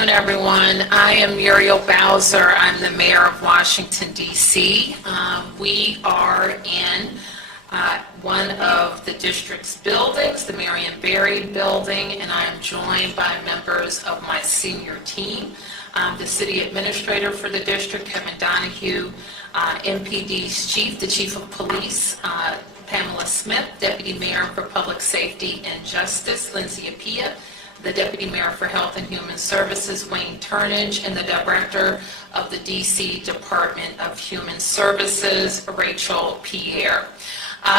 afternoon, everyone. I am Muriel Bowser. I'm the mayor of Washington, D.C. We are in one of the district's buildings, the Marion Berry building, and I am joined by members of my senior team. The city administrator for the district, Kevin Donahue, MPD's chief, the chief of police, Pamela Smith, deputy mayor for public safety and justice, Lindsay Appiah, the Deputy Mayor for Health and Human Services, Wayne Turnage, and the Director of the D.C. Department of Human Services, Rachel Pierre.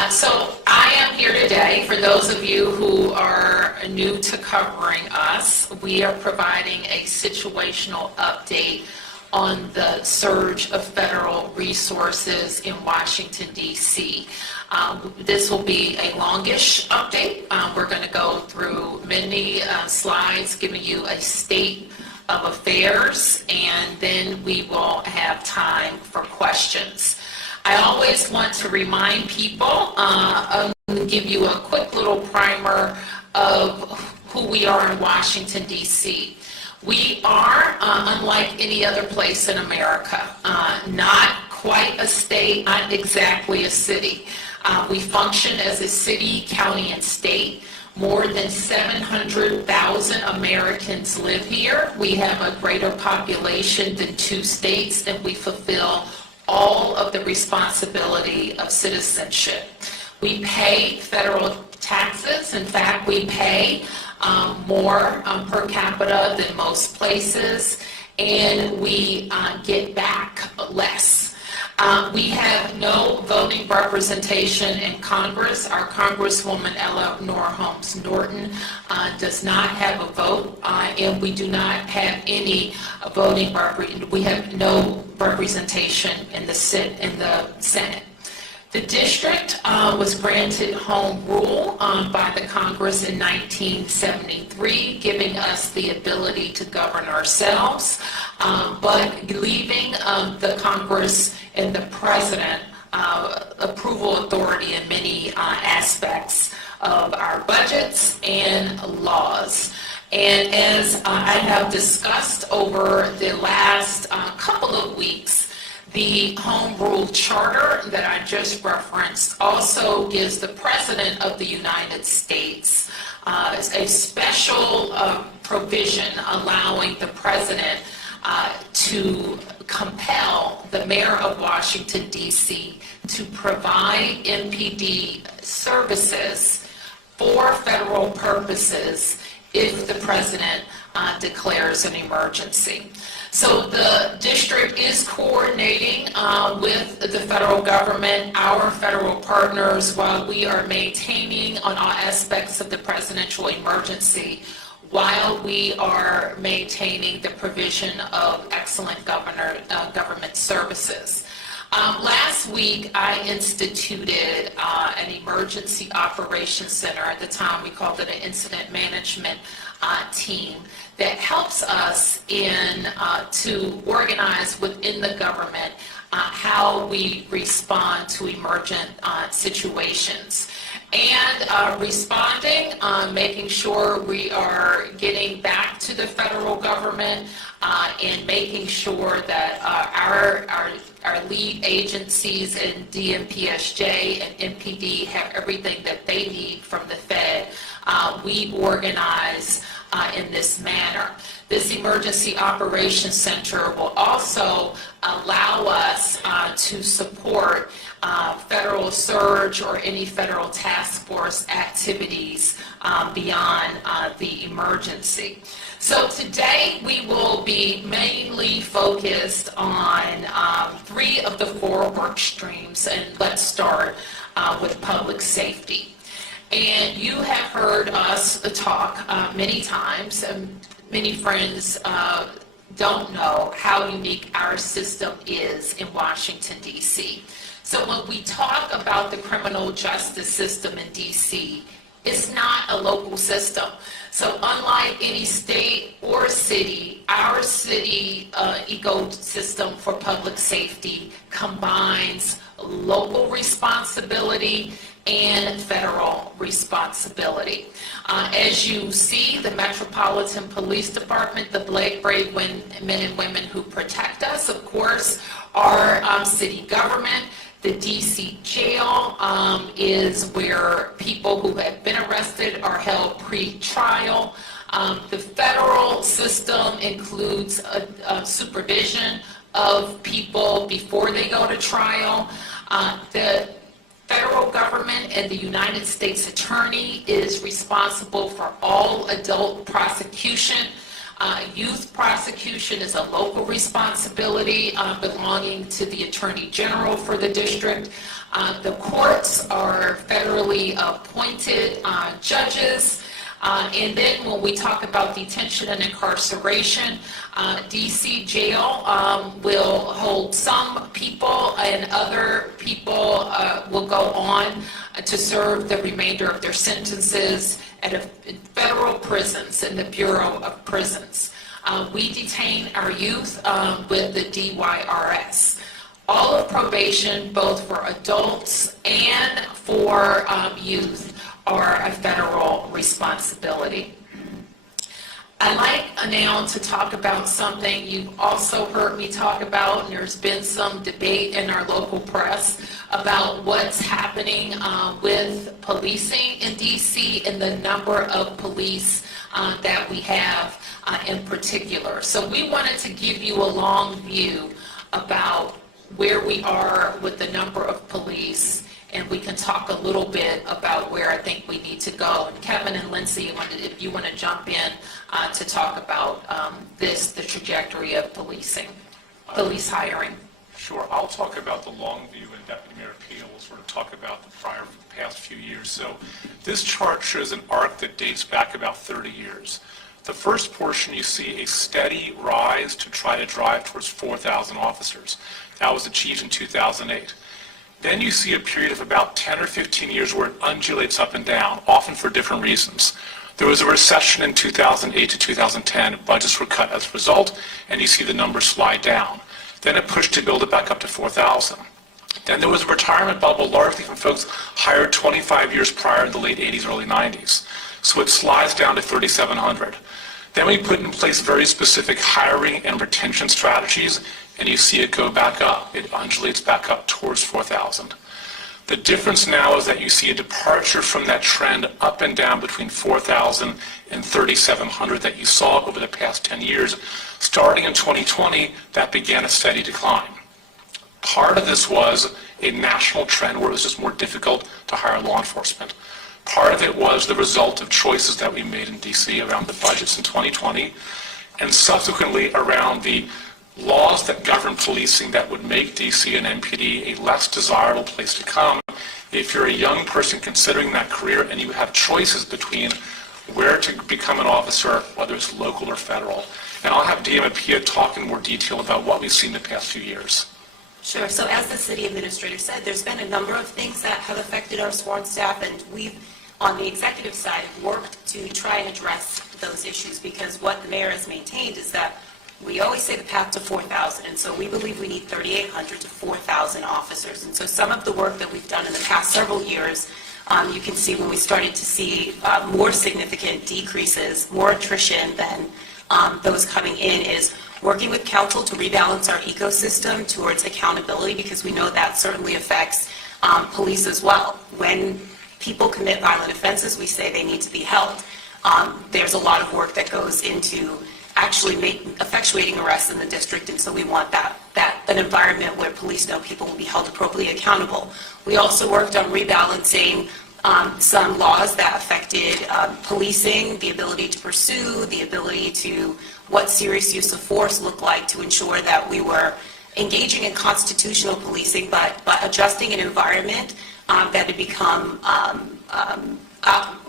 So I am here today. For those of you who are new to covering us, we are providing a situational update on the surge of federal resources in Washington, D.C. This will be a longish update. We're going to go through many slides giving you a state of affairs, and then we will have time for questions. I always want to remind people, give you a quick little primer of who we are in Washington, D.C. We are, unlike any other place in America, not quite a state, not exactly a city. We function as a city, county, and state. More than 700,000 Americans live here. We have a greater population than 2 states, and we fulfill all of the responsibility of citizenship. We pay federal taxes. In fact, we pay more per capita than most places, and we get back less. We have no voting representation in Congress. Our Congresswoman Eleanor Holmes Norton does not have a vote, and we do not have any voting we have no representation in the Senate. The district was granted home rule by the Congress in 1973, giving us the ability to govern ourselves, but leaving the Congress and the president approval authority in many aspects of our budgets and laws. And as I have discussed over the last couple of weeks, the Home Rule Charter that I just referenced also gives the President of the United States a special provision allowing the President to compel the Mayor of Washington, D.C. to provide MPD services for federal purposes if the President declares an emergency. So the district is coordinating with the federal government, our federal partners, while we are maintaining on all aspects of the presidential emergency, while we are maintaining the provision of excellent government services. Last week, I instituted an emergency operations center. At the time, we called it an incident management team that helps us to organize within the government how we respond to emergent situations. And responding, making sure we are getting back to the federal government and making sure that our lead agencies in DMPSJ and MPD have everything that they need from the Fed. We organize in this manner. This Emergency Operations Center will also allow us to support federal surge or any federal task force activities beyond the emergency. So today we will be mainly focused on 3 of the 4 work streams, and let's start with public safety. And you have heard us talk many times, and many friends don't know how unique our system is in Washington, D.C. So when we talk about the criminal justice system in D.C., it's not a local system. So unlike any state or city, our city ecosystem for public safety combines local responsibility and federal responsibility. As you see, the Metropolitan Police Department, the brave men and women who protect us, of course, our city government. The D.C. jail is where people who have been arrested are held pre-trial. The federal system includes a supervision of people before they go to trial. The federal government and the United States Attorney is responsible for all adult prosecution. Youth prosecution is a local responsibility belonging to the Attorney General for the district. The courts are federally appointed judges. And then when we talk about detention and incarceration, D.C. jail will hold some people, and other people will go on to serve the remainder of their sentences at federal prisons in the Bureau of Prisons. We detain our youth with the DYRS. All of probation, both for adults and for youth, are a federal responsibility. I'd like now to talk about something you've also heard me talk about, and there's been some debate in our local press about what's happening with policing in D.C. and the number of police that we have in particular. So we wanted to give you a long view about where we are with the number of police, and we can talk a little bit about where I think we need to go. And Kevin and Lindsay, if you want to jump in to talk about the trajectory of police hiring. Sure, I'll talk about the long view, and Deputy Mayor Peel will sort of talk about the past few years. So this chart shows an arc that dates back about 30 years. The first portion, you see a steady rise to try to drive towards 4,000 officers. That was achieved in 2008. Then you see a period of about 10 or 15 years where it undulates up and down, often for different reasons. There was a recession in 2008 to 2010. Budgets were cut as a result, and you see the numbers slide down. Then it pushed to build it back up to 4,000. Then there was a retirement bubble, largely from folks hired 25 years prior in the late 80s, early 90s. So it slides down to 3,700. Then we put in place very specific hiring and retention strategies, and you see it go back up. It undulates back up towards 4,000. The difference now is that you see a departure from that trend up and down between 4,000 and 3,700 that you saw over the past 10 years. Starting in 2020, that began a steady decline. Part of this was a national trend where it was just more difficult to hire law enforcement. Part of it was the result of choices that we made in D.C. around the budgets in 2020, and subsequently around the laws that govern policing that would make D.C. and MPD a less desirable place to come if you're a young person considering that career and you have choices between where to become an officer, whether it's local or federal. And I'll have Deanna Pia talk in more detail about what we've seen the past few years. Sure. So as the city administrator said, there's been a number of things that have affected our sworn staff, and we've, on the executive side, worked to try and address those issues, because what the mayor has maintained is that we always say the path to 4,000, and so we believe we need 3,800 to 4,000 officers. And so some of the work that we've done in the past several years, you can see when we started to see more significant decreases, more attrition than those coming in, is working with council to rebalance our ecosystem towards accountability, because we know that certainly affects police as well. When people commit violent offenses, we say they need to be held. There's a lot of work that goes into actually effectuating arrests in the district, and so we want an environment where police know people will be held appropriately accountable. We also worked on rebalancing some laws that affected policing, the ability to pursue, the ability to what serious use of force looked like, to ensure that we were engaging in constitutional policing, but adjusting an environment that had become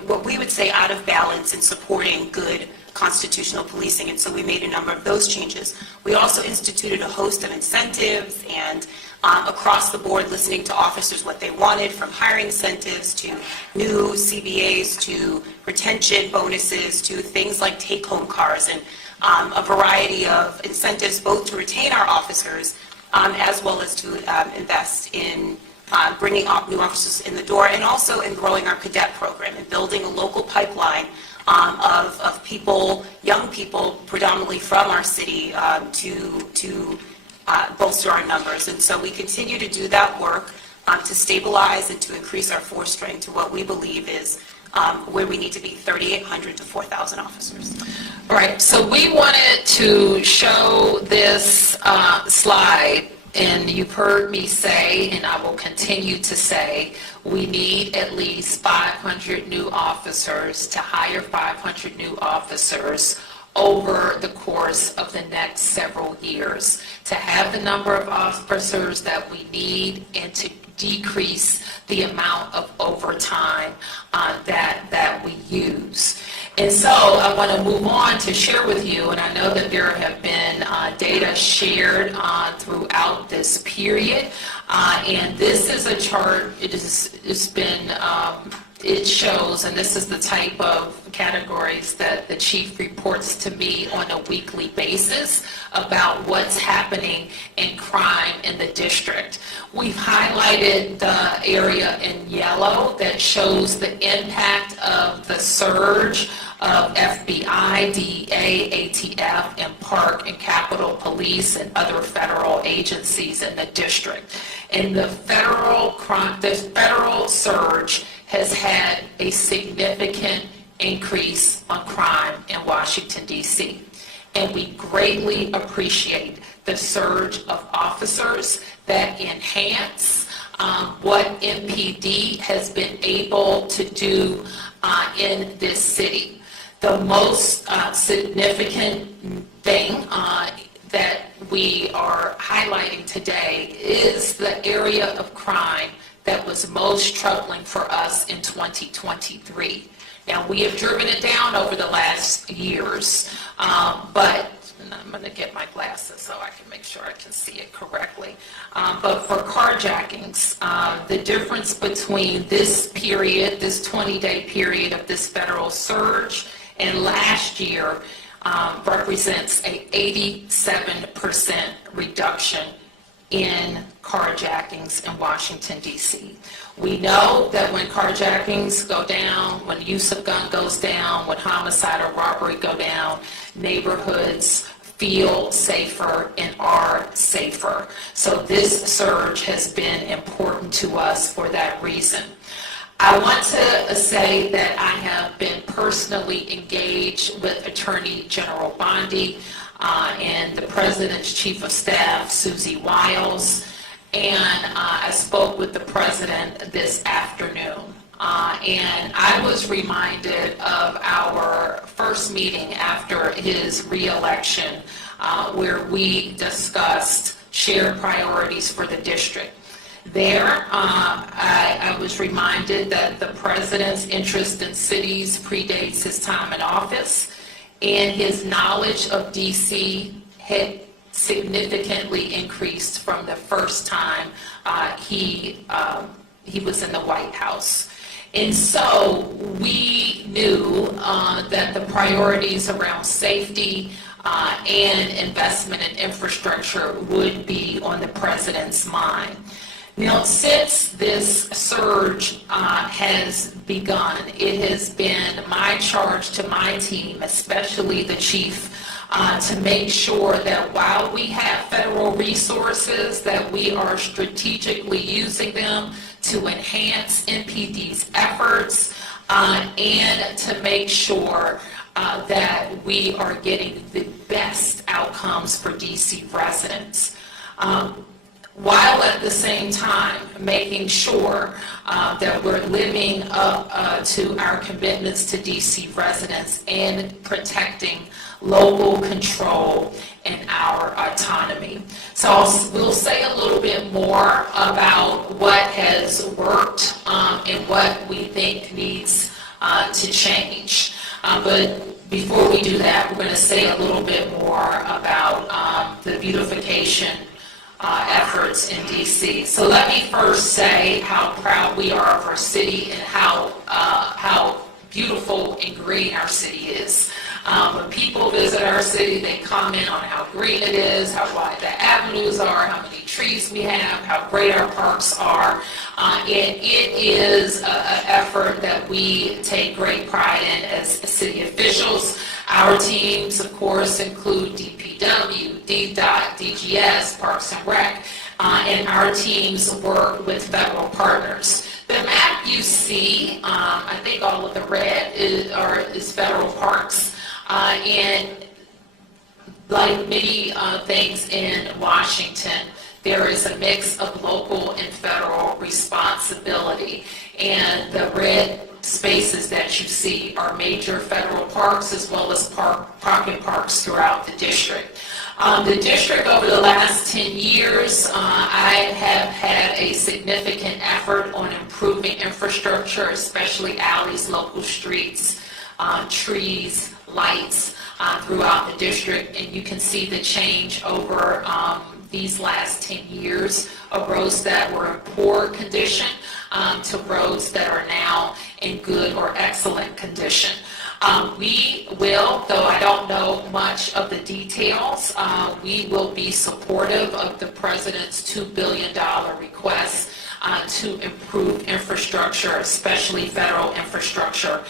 what we would say out of balance in supporting good constitutional policing, and so we made a number of those changes. We also instituted a host of incentives and across the board listening to officers what they wanted, from hiring incentives to new CBAs to retention bonuses to things like take-home cars, and a variety of incentives both to retain our officers as well as to invest in bringing new officers in the door, and also in growing our cadet program and building a local pipeline of people, young people, predominantly from our city, to bolster our numbers. And so we continue to do that work to stabilize and to increase our force strength to what we believe is where we need to be, 3,800 to 4,000 officers. Right, so we wanted to show this slide, and you've heard me say, and I will continue to say, we need at least 500 new officers, to hire 500 new officers over the course of the next several years, to have the number of officers that we need and to decrease the amount of overtime that we use. And so I want to move on to share with you, and I know that there have been data shared throughout this period, and this is a chart. It shows, and this is the type of categories that the chief reports to me on a weekly basis about what's happening in crime in the district. We've highlighted the area in yellow that shows the impact of the surge of FBI, DEA, ATF, and Park and Capitol Police and other federal agencies in the district. And the federal surge has had a significant increase on crime in Washington, D.C. And we greatly appreciate the surge of officers that enhance what MPD has been able to do in this city. The most significant thing that we are highlighting today is the area of crime that was most troubling for us in 2023. Now, we have driven it down over the last years, but I'm going to get my glasses so I can make sure I can see it correctly. But for carjackings, the difference between this period, this 20-day period of this federal surge and last year represents a 87% reduction in carjackings in Washington, D.C. We know that when carjackings go down, when use of gun goes down, when homicide or robbery go down, neighborhoods feel safer and are safer. So this surge has been important to us for that reason. I want to say that I have been personally engaged with Attorney General Bondi and the President's Chief of Staff, Susie Wiles, and I spoke with the President this afternoon. And I was reminded of our first meeting after his re-election, where we discussed shared priorities for the district. There, I was reminded that the President's interest in cities predates his time in office, and his knowledge of D.C. had significantly increased from the first time he was in the White House. And so we knew that the priorities around safety and investment in infrastructure would be on the President's mind. Now, since this surge has begun, it has been my charge to my team, especially the chief, to make sure that while we have federal resources, that we are strategically using them to enhance MPD's efforts and to make sure that we are getting the best outcomes for DC residents. While at the same time making sure that we're living up to our commitments to DC residents and protecting local control and our autonomy. So we'll say a little bit more about what has worked and what we think needs to change. But before we do that, we're going to say a little bit more about the beautification efforts in D.C. So let me first say how proud we are of our city and how beautiful and green our city is. When people visit our city, they comment on how green it is, how wide the avenues are, how many trees we have, how great our parks are. And it is an effort that we take great pride in as city officials. Our teams, of course, include DPW, DDOT, DGS, Parks and Rec, and our teams work with federal partners. The map you see, I think all of the red is federal parks, and like many things in Washington, there is a mix of local and federal responsibility, and the red spaces that you see are major federal parks as well as pocket parks throughout the district. The district over the last 10 years, I have had a significant effort on improving infrastructure, especially alleys, local streets, trees, lights throughout the district, and you can see the change over these last 10 years of roads that were in poor condition to roads that are now in good or excellent condition. We will, though I don't know much of the details, we will be supportive of the President's $2 billion request to improve infrastructure, especially federal infrastructure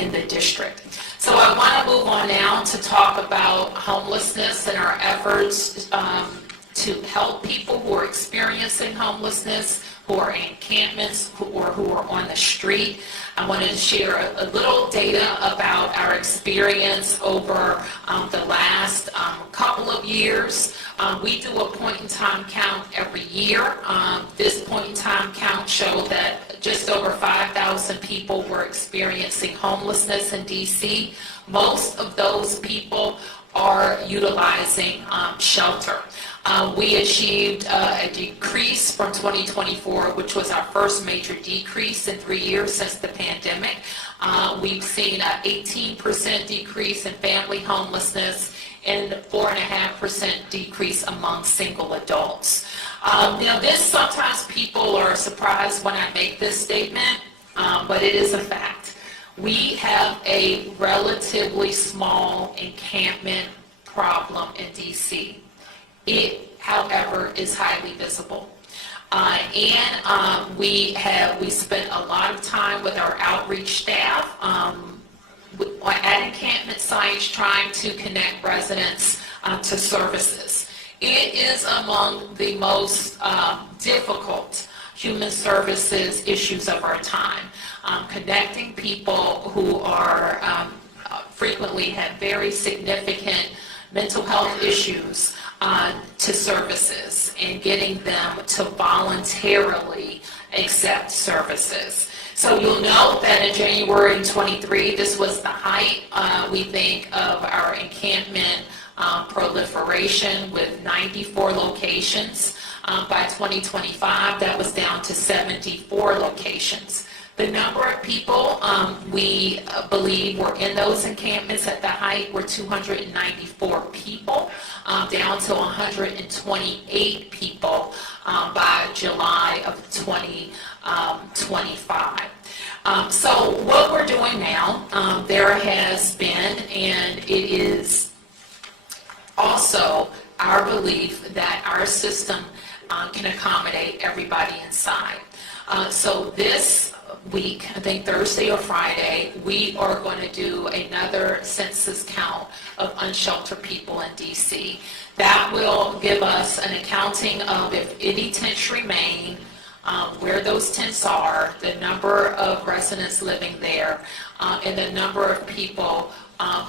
in the district. So I want to move on now to talk about homelessness and our efforts to help people who are experiencing homelessness, who are in encampments, or who are on the street. I wanted to share a little data about our experience over the last couple of years. We do a point-in-time count every year. This point-in-time count showed that just over 5,000 people were experiencing homelessness in D.C. Most of those people are utilizing shelter. We achieved a decrease from 2024, which was our first major decrease in 3 years since the pandemic. We've seen an 18% decrease in family homelessness and 4.5% decrease among single adults. This sometimes people are surprised when I make this statement, but it is a fact. We have a relatively small encampment problem in D.C. It, however, is highly visible. We spent a lot of time with our outreach staff at encampment sites trying to connect residents to services. It is among the most difficult human services issues of our time. Connecting people who are frequently have very significant mental health issues to services and getting them to voluntarily accept services. So you'll note that in January 23, this was the height, we think, of our encampment proliferation with 94 locations. By 2025, that was down to 74 locations. The number of people we believe were in those encampments at the height were 294 people, down to 128 people by July of 2025. So what we're doing now, there has been, and it is also our belief that our system can accommodate everybody inside. So this week, I think Thursday or Friday, we are going to do another census count of unsheltered people in D.C. That will give us an accounting of if any tents remain, where those tents are, the number of residents living there, and the number of people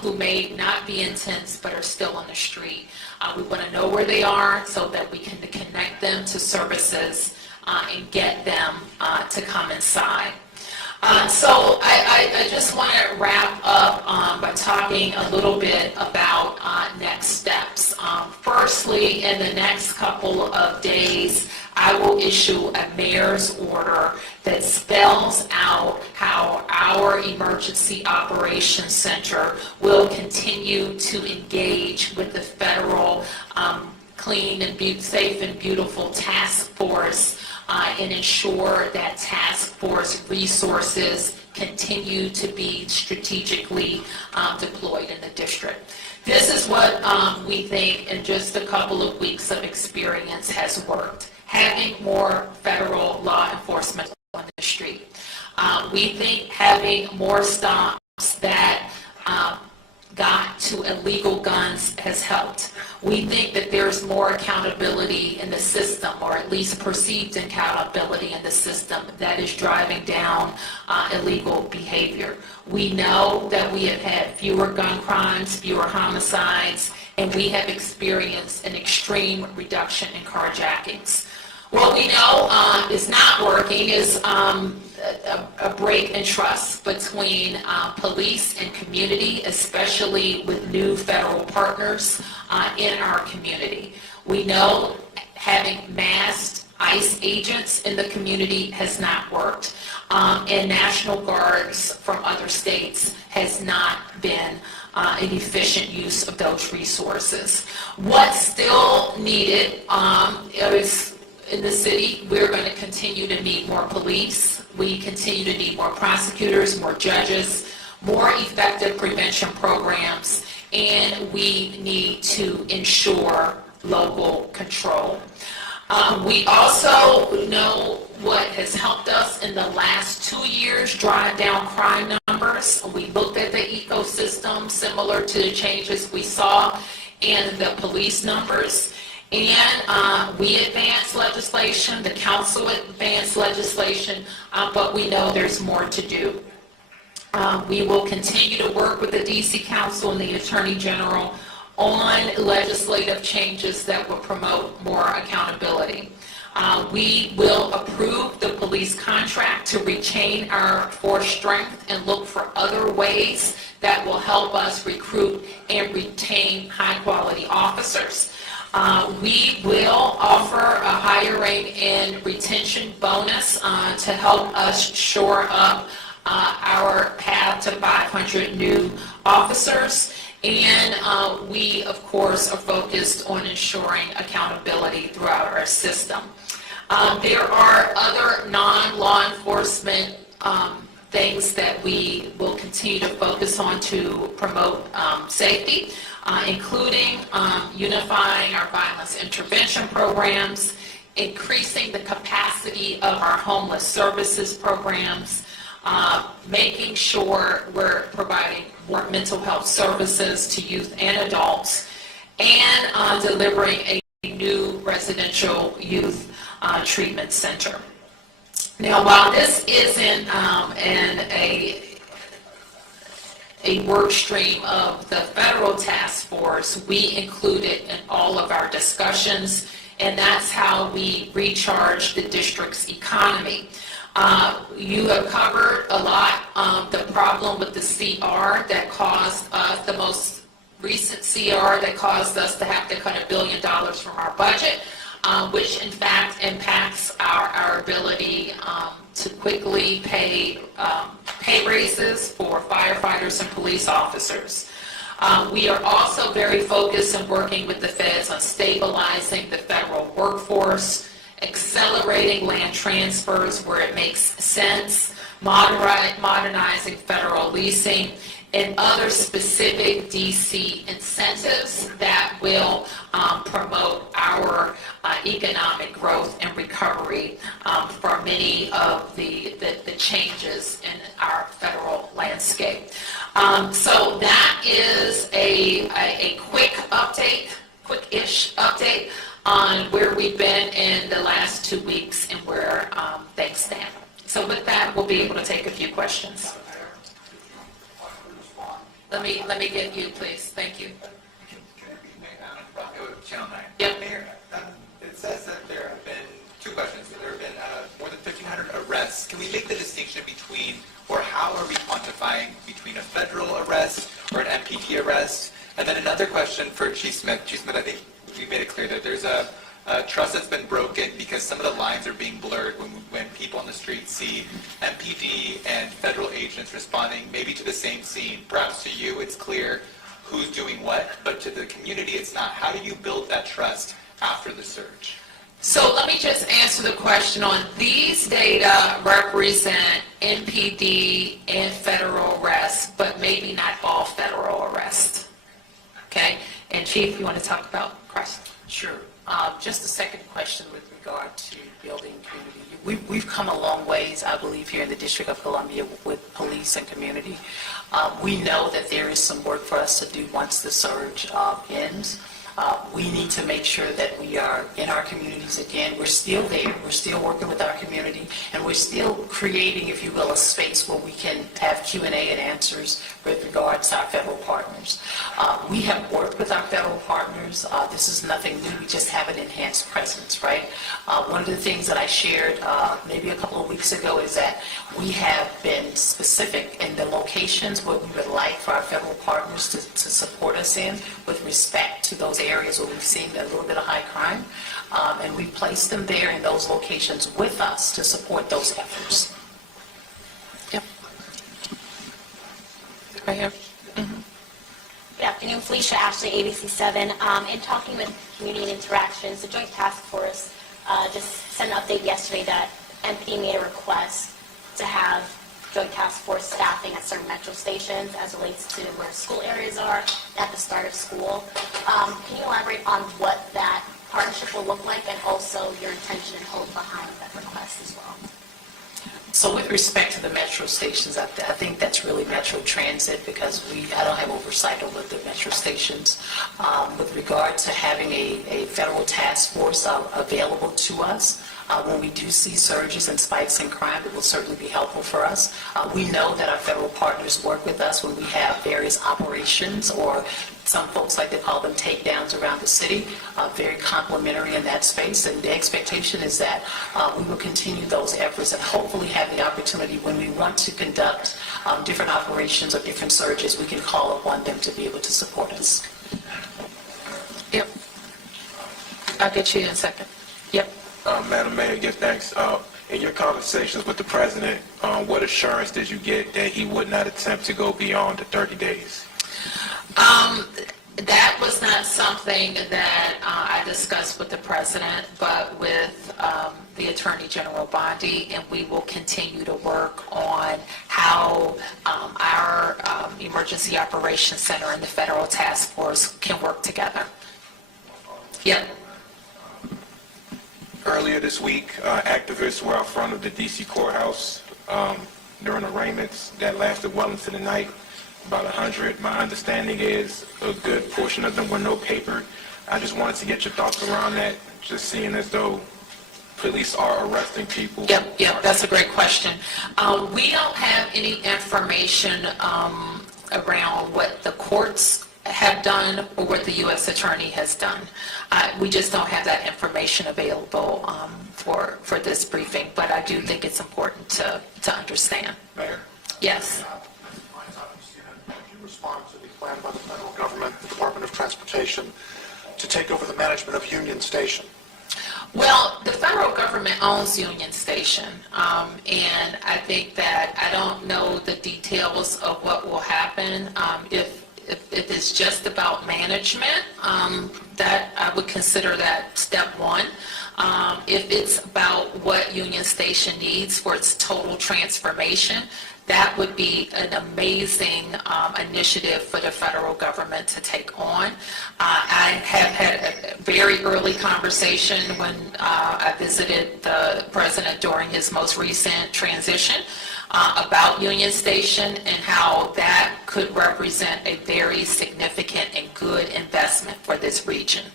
who may not be in tents but are still on the street. We want to know where they are so that we can connect them to services and get them to come inside. So I just want to wrap up by talking a little bit about next steps. Firstly, in the next couple of days, I will issue a mayor's order that spells out how our Emergency Operations Center will continue to engage with the federal Clean and Safe and Beautiful Task Force and ensure that task force resources continue to be strategically deployed in the district. This is what we think in just a couple of weeks of experience has worked. having more stops that got to illegal guns has helped. We think that there's more accountability in the system, or at least perceived accountability in the system, that is driving down illegal behavior. We know that we have had fewer gun crimes, fewer homicides, and we have experienced an extreme reduction in carjackings. What we know is not working is a break in trust between police and community, especially with new federal partners in our community. We know having masked ICE agents in the community has not worked, and National Guards from other states has not been an efficient use of those resources. What's still needed is, in the city, we're going to continue to need more police. We continue to need more prosecutors, more judges, more effective prevention programs, and we need to ensure local control. We also know what has helped us in the last 2 years drive down crime numbers. We looked at the ecosystem similar to the changes we saw in the police numbers. And we advanced legislation, the council advanced legislation, but we know there's more to do. We will continue to work with the D.C. Council and the Attorney General on legislative changes that will promote more accountability. We will approve the police contract to retain our force strength and look for other ways that will help us recruit and retain high-quality officers. We will offer a hiring and retention bonus to help us shore up our path to 500 new officers. And we, of course, are focused on ensuring accountability throughout our system. There are other non-law enforcement things that we will continue to focus on to promote safety, including unifying our violence intervention programs, increasing the capacity of our homeless services programs, making sure we're providing more mental health services to youth and adults, and delivering a new residential youth treatment center. Now, while this isn't a work stream of the federal task force, we include it in all of our discussions, and that's how we recharge the district's economy. You have covered a lot the problem with the CR that caused us, the most recent CR that caused us to have to cut $1 billion from our budget, which in fact impacts our ability to quickly pay raises for firefighters and police officers. We are also very focused on working with the feds on stabilizing the federal workforce, accelerating land transfers where it makes sense, modernizing federal leasing, and other specific DC incentives that will promote our economic growth and recovery for many of the changes in our federal landscape. So that is a quick update, quick-ish update on where we've been in the last 2 weeks and where things stand. So with that, we'll be able to take a few questions. Let me get you, please. Thank you. Channel 9. Yep. Mayor, it says that there have been 2 questions. There have been more than 1,500 arrests. Can we make the distinction between, or how are we quantifying between a federal arrest or an MPD arrest? And then another question for Chief Smith. Chief Smith, I think we made it clear that there's a trust that's been broken because some of the lines are being blurred when people on the street see MPD and federal agents responding maybe to the same scene. Perhaps to you it's clear who's doing what, but to the community it's not. How do you build that trust after the surge? So let me just answer the question on these data represent MPD and federal arrests, but maybe not all federal arrests. Okay? And Chief, you want to talk about Christ? Sure. Just a second question with regard to building community. we've come a long ways, I believe, here in the District of Columbia with police and community. We know that there is some work for us to do once the surge ends. We need to make sure that we are in our communities again. We're still there. We're still working with our community, and we're still creating, if you will, a space where we can have Q&A and answers with regards to our federal partners. We have worked with our federal partners. This is nothing new. We just have an enhanced presence, right? One of the things that I shared maybe a couple of weeks ago is that we have been specific in the locations where we would like for our federal partners to support us in with respect to those areas where we've seen a little bit of high crime. And we place them there in those locations with us to support those efforts. Yep. Right here. Good afternoon, Felicia Ashley, ABC7. In talking with Community Interactions, the Joint Task Force just sent an update yesterday that MP made a request to have Joint Task Force staffing at certain metro stations as relates to where school areas are at the start of school. Can you elaborate on what that partnership will look like and also your intention and hope behind that request as well? So with respect to the metro stations, I think that's really Metro Transit because I don't have oversight over the metro stations. With regard to having a federal task force available to us, when we do see surges and spikes in crime, it will certainly be helpful for us. We know that our federal partners work with us when we have various operations, or some folks like to call them takedowns around the city, very complimentary in that space. And the expectation is that we will continue those efforts and hopefully have the opportunity when we want to conduct different operations or different surges, we can call upon them to be able to support us. Yep. I'll get you in a second. Yep. Madam Mayor, yes, thanks. In your conversations with the president, what assurance did you get that he would not attempt to go beyond the 30 days? That was not something that I discussed with the president, but with the Attorney General Bondi, and we will continue to work on how our Emergency Operations Center and the Federal Task Force can work together. Yep. Earlier this week, activists were out front of the D.C. courthouse during arraignments that lasted well into the night, about 100. My understanding is a good portion of them were no paper. I just wanted to get your thoughts around that, just seeing as though police are arresting people. Yep, that's a great question. We don't have any information around what the courts have done or what the U.S. Attorney has done. We just don't have that information available for this briefing, but I do think it's important to understand. Mayor? Yes. Would you respond to the plan by the federal government, the Department of Transportation, to take over the management of Union Station? Well, the federal government owns Union Station, and I think that I don't know the details of what will happen. If it's just about management, that I would consider that step one. If it's about what Union Station needs for its total transformation, that would be an amazing initiative for the federal government to take on. I have had a very early conversation when I visited the president during his most recent transition about Union Station and how that could represent a very significant and good investment for this region.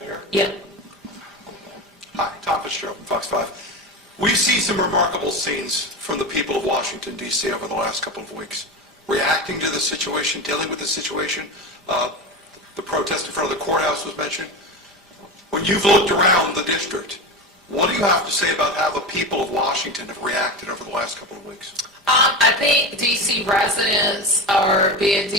Mayor? Yep. Hi, Tom Fitzgerald from Fox 5. We've seen some remarkable scenes from the people of Washington, D.C. over the last couple of weeks, reacting to the situation, dealing with the situation. The protest in front of the courthouse was mentioned. When you've looked around the district, what do you have to say about how the people of Washington have reacted over the last couple of weeks? I think D.C. residents are being,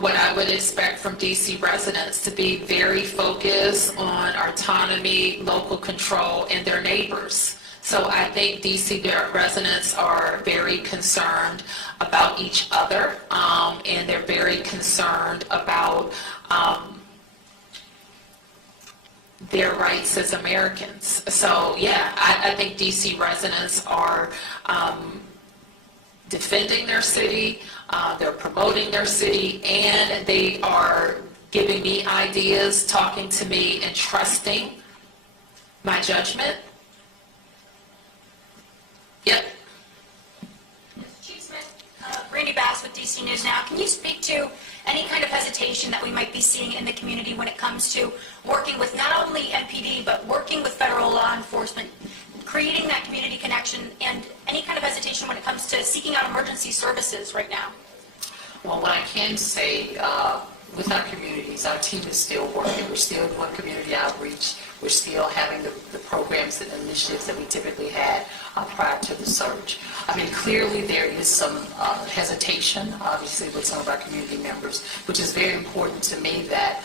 what I would expect from D.C. residents to be very focused on autonomy, local control, and their neighbors. So I think D.C. residents are very concerned about each other, and they're very concerned about their rights as Americans. So yeah, I think D.C. residents are defending their city, they're promoting their city, and they are giving me ideas, talking to me, and trusting my judgment DC News Now. Can you speak to any kind of hesitation that we might be seeing in the community when it comes to working with not only MPD, but working with federal law enforcement, creating that community connection, and any kind of hesitation when it comes to seeking out emergency services right now? Well, what I can say with our communities, our team is still working. We're still doing community outreach. We're still having the programs and initiatives that we typically had prior to the surge. I mean, clearly there is some hesitation, obviously, with some of our community members, which is very important to me that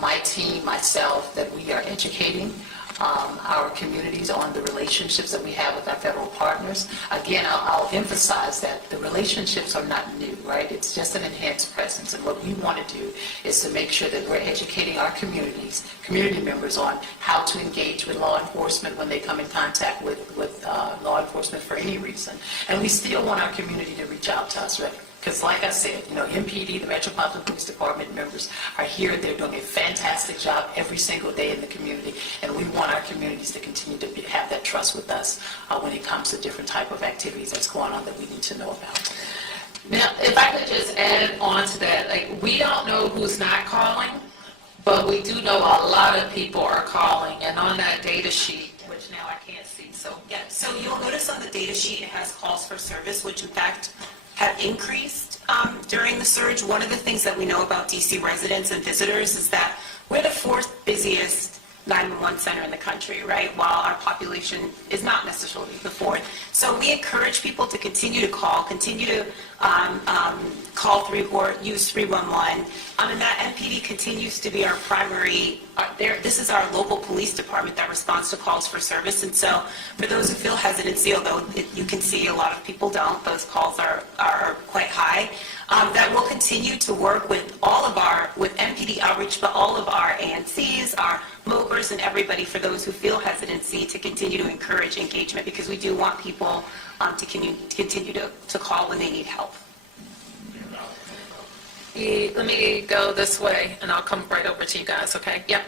my team, myself, that we are educating our communities on the relationships that we have with our federal partners. Again, I'll emphasize that the relationships are not new, right? It's just an enhanced presence. And what we want to do is to make sure that we're educating our communities, community members on how to engage with law enforcement when they come in contact with law enforcement for any reason. And we still want our community to reach out to us, right? Because like I said, MPD, the Metropolitan Police Department members are here. They're doing a fantastic job every single day in the community. And we want our communities to continue to have that trust with us when it comes to different type of activities that's going on that we need to know about. Now, if I could just add on to that, like, we don't know who's not calling, but we do know a lot of people are calling. And on that data sheet, which now I can't see, so. Yeah, so you'll notice on the data sheet, it has calls for service, which in fact have increased during the surge. One of the things that we know about DC residents and visitors is that we're the fourth busiest 911 center in the country, right? While our population is not necessarily the fourth. So we encourage people to continue to call, continue to call or use 311. And that MPD continues to be our primary, this is our local police department that responds to calls for service. And so for those who feel hesitancy, although you can see a lot of people don't, those calls are quite high, that we'll continue to work with with MPD outreach, but all of our ANCs, our movers, and everybody, for those who feel hesitancy, to continue to encourage engagement, because we do want people to continue to call when they need help. Let me go this way, and I'll come right over to you guys, okay? Yep.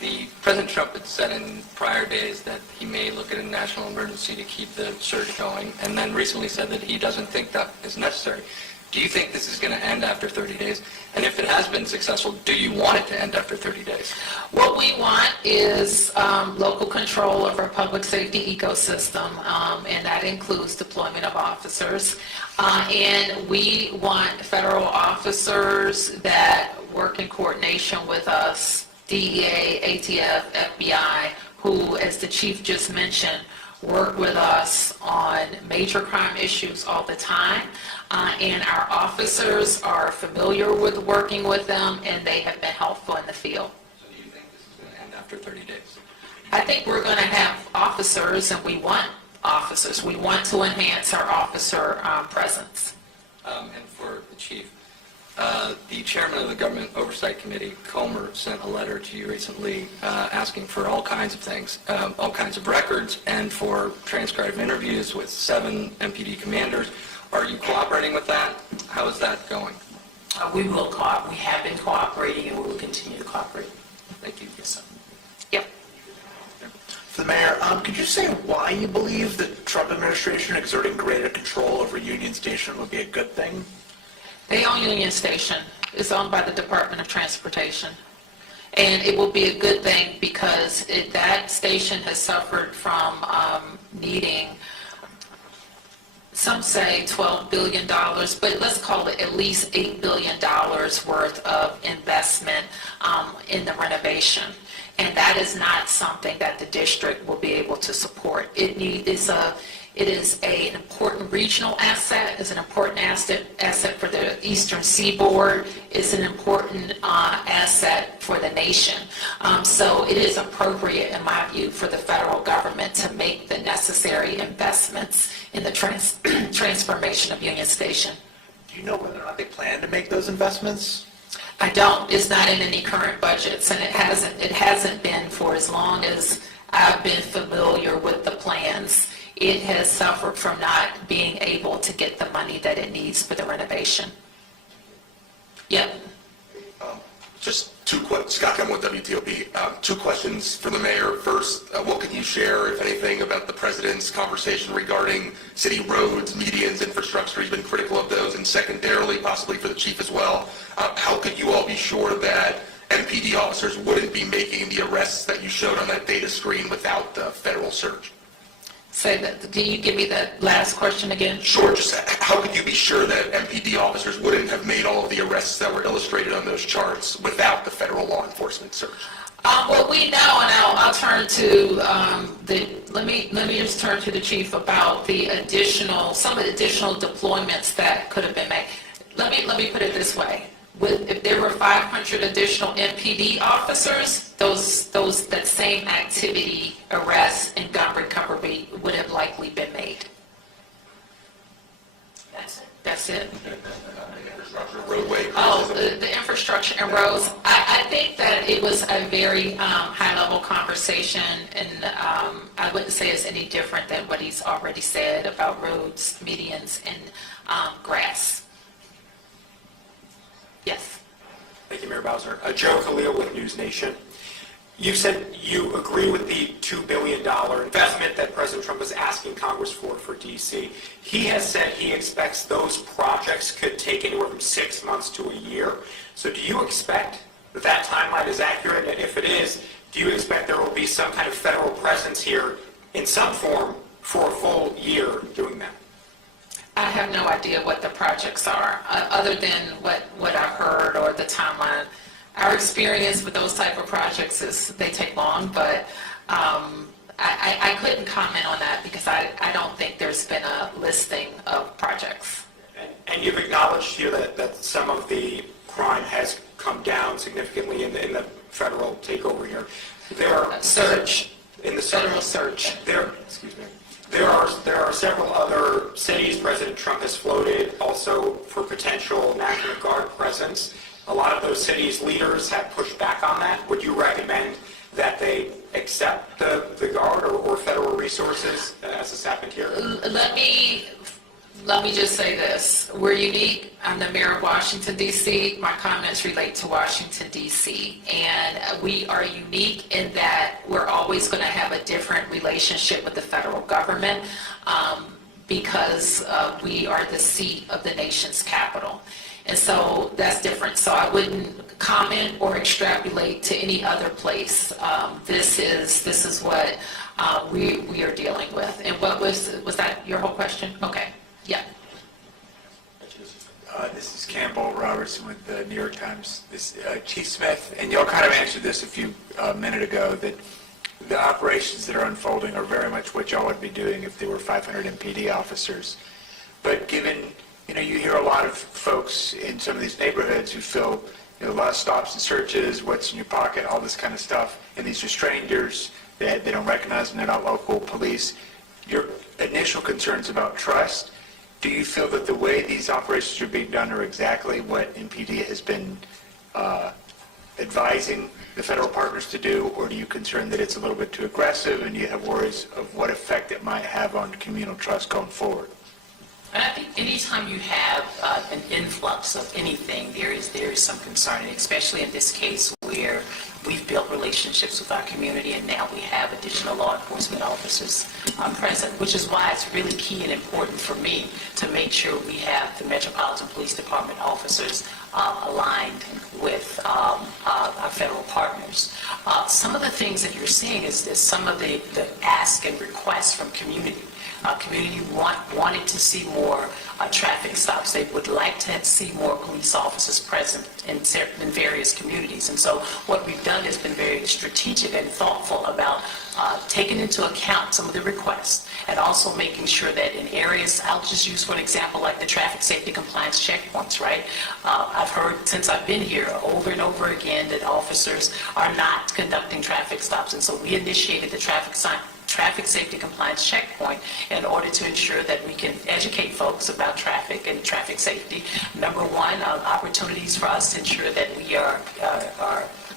The President Trump had said in prior days that he may look at a national emergency to keep the surge going, and then recently said that he doesn't think that is necessary. Do you think this is going to end after 30 days? And if it has been successful, do you want it to end after 30 days? What we want is local control of our public safety ecosystem, and that includes deployment of officers. And we want federal officers that work in coordination with us, DEA, ATF, FBI, who, as the chief just mentioned, work with us on major crime issues all the time. And our officers are familiar with working with them, and they have been helpful in the field. So do you think this is going to end after 30 days? I think we're going to have officers, and we want officers. We want to enhance our officer presence. And for the chief, the chairman of the Government Oversight Committee, Comer, sent a letter to you recently asking for all kinds of things, all kinds of records, and for transcribed interviews with 7 MPD commanders. Are you cooperating with that? How is that going? We will cooperate. We have been cooperating, and we will continue to cooperate. Thank you. Yes, sir. Yep. For the mayor, could you say why you believe the Trump administration exerting greater control over Union Station would be a good thing? They own Union Station. It's owned by the Department of Transportation. And it will be a good thing because that station has suffered from needing, some say $12 billion, but let's call it at least $8 billion worth of investment in the renovation. And that is not something that the district will be able to support. It is an important regional asset. It's an important asset for the Eastern Seaboard. It's an important asset for the nation. So it is appropriate, in my view, for the federal government to make the necessary investments in the transformation of Union Station. Do you know whether or not they plan to make those investments? I don't. It's not in any current budgets, and it hasn't been for as long as I've been familiar with the plans. It has suffered from not being able to get the money that it needs for the renovation. Yep. Just Scott Gum with WTOP. Two questions for the mayor. First, what can you share, if anything, about the president's conversation regarding city roads, medians, infrastructure? He's been critical of those. And secondarily, possibly for the chief as well, how could you all be sure that MPD officers wouldn't be making the arrests that you showed on that data screen without the federal search? Say that, can you give me that last question again? Sure. Just how could you be sure that MPD officers wouldn't have made all of the arrests that were illustrated on those charts without the federal law enforcement search? Well, we know, and I'll turn to let me just turn to the chief about some of the additional deployments that could have been made. Let me put it this way. If there were 500 additional MPD officers, that same activity, arrests and gun recovery would have likely been made. That's it. Roadway. Oh, the infrastructure and roads. I think that it was a very high-level conversation, and I wouldn't say it's any different than what he's already said about roads, medians, and grass. Yes. Thank you, Mayor Bowser. Joe Khalil with News Nation. You said you agree with the $2 billion investment that President Trump is asking Congress for D.C. He has said he expects those projects could take anywhere from 6 months to a year. So do you expect that timeline is accurate? And if it is, do you expect there will be some kind of federal presence here in some form for a full year doing that? I have no idea what the projects are, other than what I've heard or the timeline. Our experience with those type of projects is they take long, but I couldn't comment on that because I don't think there's been a listing of projects. And you've acknowledged here that some of the crime has come down significantly in the federal takeover here. There are Search. In the Federal search. There are several other cities President Trump has floated also for potential National Guard presence. A lot of those cities' leaders have pushed back on that. Would you recommend that they accept the Guard or federal resources as has happened here? Let me just say this. We're unique. I'm the mayor of Washington, D.C. My comments relate to Washington, D.C. And we are unique in that we're always going to have a different relationship with the federal government because we are the seat of the nation's capital. And so that's different. So I wouldn't comment or extrapolate to any other place. This is what we are dealing with. And what was that your whole question? Okay. Yeah. This is Campbell Robertson with the New York Times. Chief Smith, and y'all kind of answered this a few minute ago, that the operations that are unfolding are very much what y'all would be doing if there were 500 MPD officers. But given, you hear a lot of folks in some of these neighborhoods who feel, a lot of stops and searches, what's in your pocket, all this kind of stuff, and these are strangers, they don't recognize them, they're not local police. Your initial concerns about trust, do you feel that the way these operations are being done are exactly what MPD has been advising the federal partners to do, or do you concern that it's a little bit too aggressive and you have worries of what effect it might have on communal trust going forward? And I think anytime you have an influx of anything, there is some concern, and especially in this case where we've built relationships with our community and now we have additional law enforcement officers present, which is why it's really key and important for me to make sure we have the Metropolitan Police Department officers aligned with our federal partners. Some of the things that you're seeing is some of the ask and requests from community. Community wanted to see more traffic stops. They would like to see more police officers present in various communities. And so what we've done has been very strategic and thoughtful about taking into account some of the requests and also making sure that in areas, I'll just use for an example like the traffic safety compliance checkpoints, right? I've heard since I've been here over and over again that officers are not conducting traffic stops. And so we initiated the traffic safety compliance checkpoint in order to ensure that we can educate folks about traffic and traffic safety. Number one, opportunities for us to ensure that we are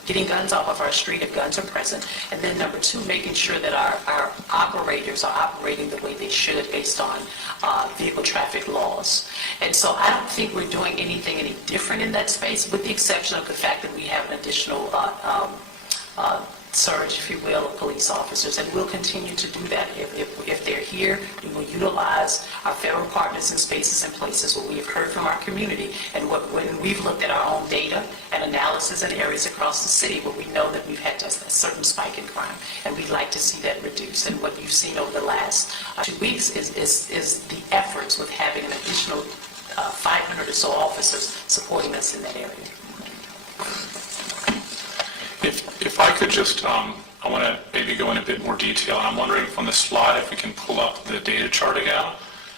getting guns off of our street if guns are present. And then number two, making sure that our operators are operating the way they should based on vehicle traffic laws. And so I don't think we're doing anything any different in that space, with the exception of the fact that we have an additional surge, if you will, of police officers, and we'll continue to do that. If they're here, we will utilize our federal partners in spaces and places what we have heard from our community, and when we've looked at our own data and analysis in areas across the city where we know that we've had a certain spike in crime, and we'd like to see that reduced. And what you've seen over the last 2 weeks is the efforts with having an additional 500 or so officers supporting us in that area. If I could just, I want to maybe go in a bit more detail. I'm wondering from the slide if we can pull up the data chart again,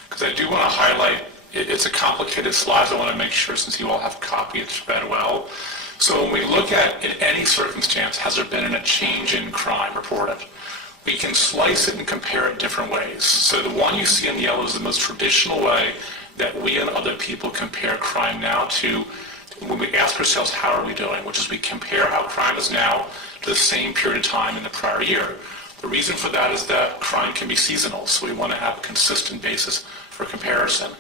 because I do want to highlight, it's a complicated slide, so I want to make sure, since you all have a copy, it's read well. So when we look at, in any circumstance, has there been a change in crime reported? We can slice it and compare it different ways. So the one you see in yellow is the most traditional way that we and other people compare crime now to when we ask ourselves, how are we doing? Which is we compare how crime is now to the same period of time in the prior year. The reason for that is that crime can be seasonal, so we want to have a consistent basis for comparison.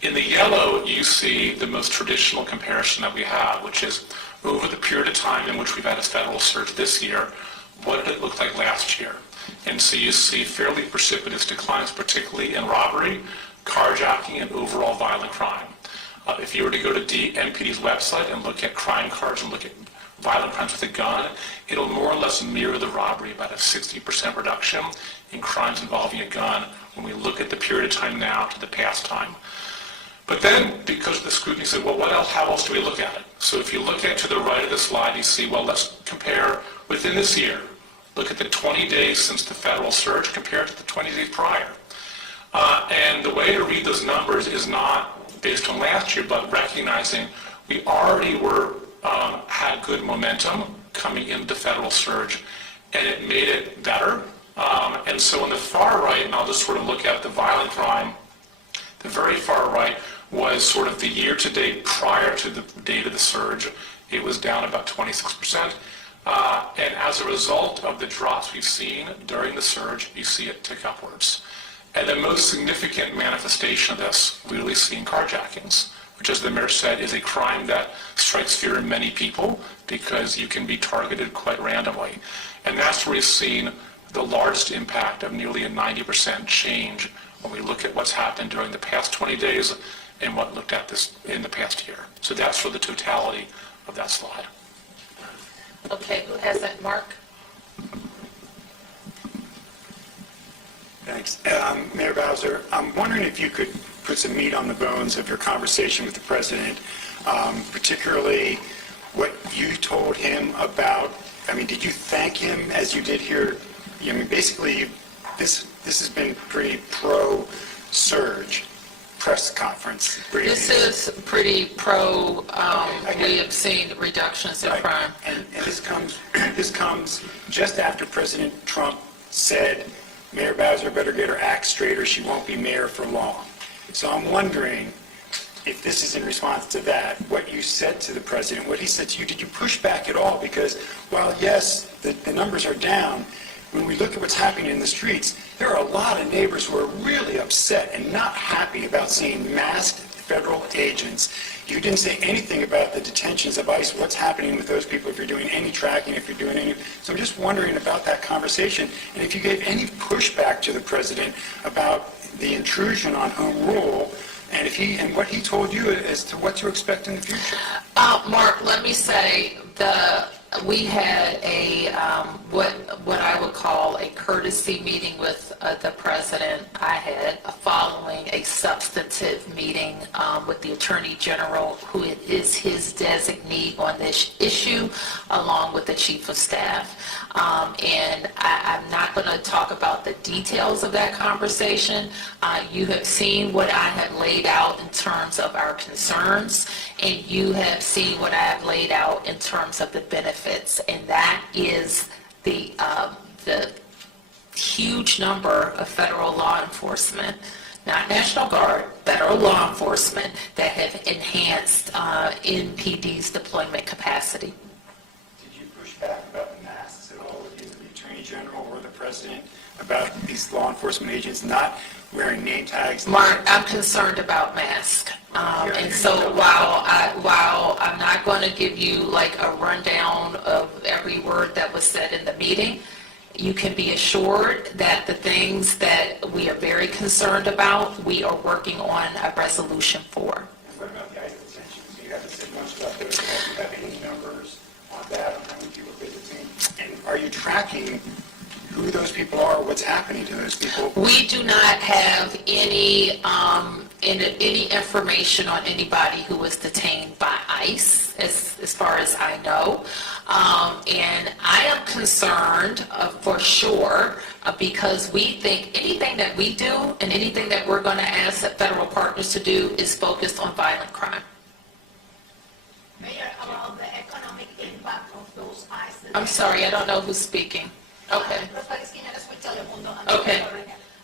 In the yellow, you see the most traditional comparison that we have, which is over the period of time in which we've had a federal surge this year, what did it look like last year? And so you see fairly precipitous declines, particularly in robbery, carjacking, and overall violent crime. If you were to go to MPD's website and look at crime cards and look at violent crimes with a gun, it'll more or less mirror the robbery, about a 60% reduction in crimes involving a gun when we look at the period of time now to the past time. But then, because of the scrutiny, you say, well, what else? How else do we look at it? So if you look at to the right of the slide, you see, well, let's compare within this year. Look at the 20 days since the federal surge compared to the 20 days prior. And the way to read those numbers is not based on last year, but recognizing we already had good momentum coming into the federal surge, and it made it better. And so on the far right, and I'll just sort of look at the violent crime, the very far right was sort of the year-to-date prior to the date of the surge. It was down about 26%. And as a result of the drops we've seen during the surge, you see it tick upwards. And the most significant manifestation of this we really see in carjackings, which, as the mayor said, is a crime that strikes fear in many people because you can be targeted quite randomly. And that's where we've seen the largest impact of nearly a 90% change when we look at what's happened during the past 20 days and what looked at this in the past year. So that's for the totality of that slide. Okay, who has that, Mark? Thanks. Mayor Bowser, I'm wondering if you could put some meat on the bones of your conversation with the president, particularly what you told him about, did you thank him as you did here? Basically, this has been pretty pro-surge press conference. This is pretty pro, we have seen reductions in crime. And this comes just after President Trump said, Mayor Bowser better get her act straight or she won't be mayor for long. So I'm wondering if this is in response to that, what you said to the president, what he said to you, did you push back at all? Because while, yes, the numbers are down, when we look at what's happening in the streets, there are a lot of neighbors who are really upset and not happy about seeing masked federal agents. You didn't say anything about the detentions of ICE, what's happening with those people, if you're doing any tracking, if you're doing any... So I'm just wondering about that conversation, and if you gave any pushback to the president about the intrusion on home rule, and what he told you as to what to expect in the future. Mark, let me say, we had a what I would call a courtesy meeting with the president. I had following a substantive meeting with the Attorney General, who is his designee on this issue, along with the Chief of Staff. And I'm not going to talk about the details of that conversation. You have seen what I have laid out in terms of our concerns, and you have seen what I have laid out in terms of the benefits, and that is the huge number of federal law enforcement, not National Guard, federal law enforcement that have enhanced NPD's deployment capacity. Did you push pushback about the masks at all, either the Attorney General or the President, about these law enforcement agents not wearing name tags? Mark, I'm concerned about masks. And so while I'm not going to give you like a rundown of every word that was said in the meeting, you can be assured that the things that we are very concerned about, we are working on a resolution for. What about the ICE detentions? You haven't said much about those. Do you have any numbers on that, on how many people have been detained? And are you tracking who those people are, what's happening to those people? We do not have any information on anybody who was detained by ICE, as far as I know. And I am concerned for sure because we think anything that we do and anything that we're going to ask the federal partners to do is focused on violent crime. Mayor, about the economic impact of those ICE I'm sorry, I don't know who's speaking. Okay. Okay.